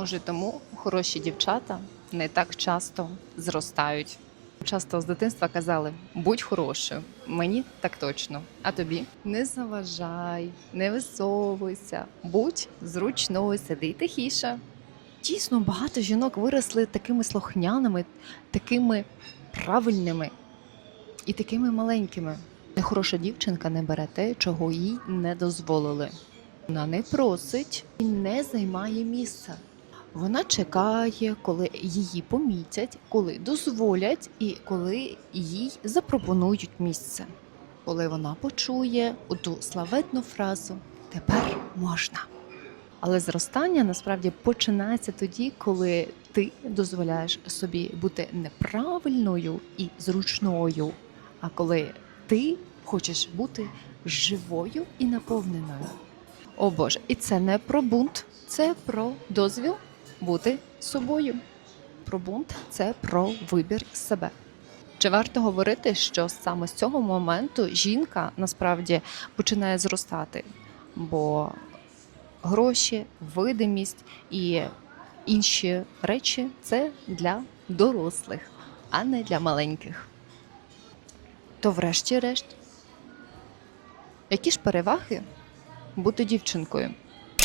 Може, тому хороші дівчата не так часто зростають. Часто з дитинства казали: будь хорошою. Мені так точно. А тобі не заважай, не висовуйся, будь зручною, сиди тихіше. Дійсно, багато жінок виросли такими слухняними, такими правильними і такими маленькими. Нехороша дівчинка не бере те, чого їй не дозволили. Вона не просить і не займає місця. Вона чекає, коли її помітять, коли дозволять і коли їй запропонують місце. Коли вона почує ту славетну фразу Тепер можна. Але зростання насправді починається тоді, коли ти дозволяєш собі бути неправильною і зручною, а коли ти хочеш бути живою і наповненою. О Боже, і це не про бунт, це про дозвіл бути собою. Про бунт це про вибір себе. Чи варто говорити, що саме з цього моменту жінка насправді починає зростати? Бо гроші, видимість і інші речі це для дорослих, а не для маленьких. То, врешті-решт, які ж переваги бути дівчинкою?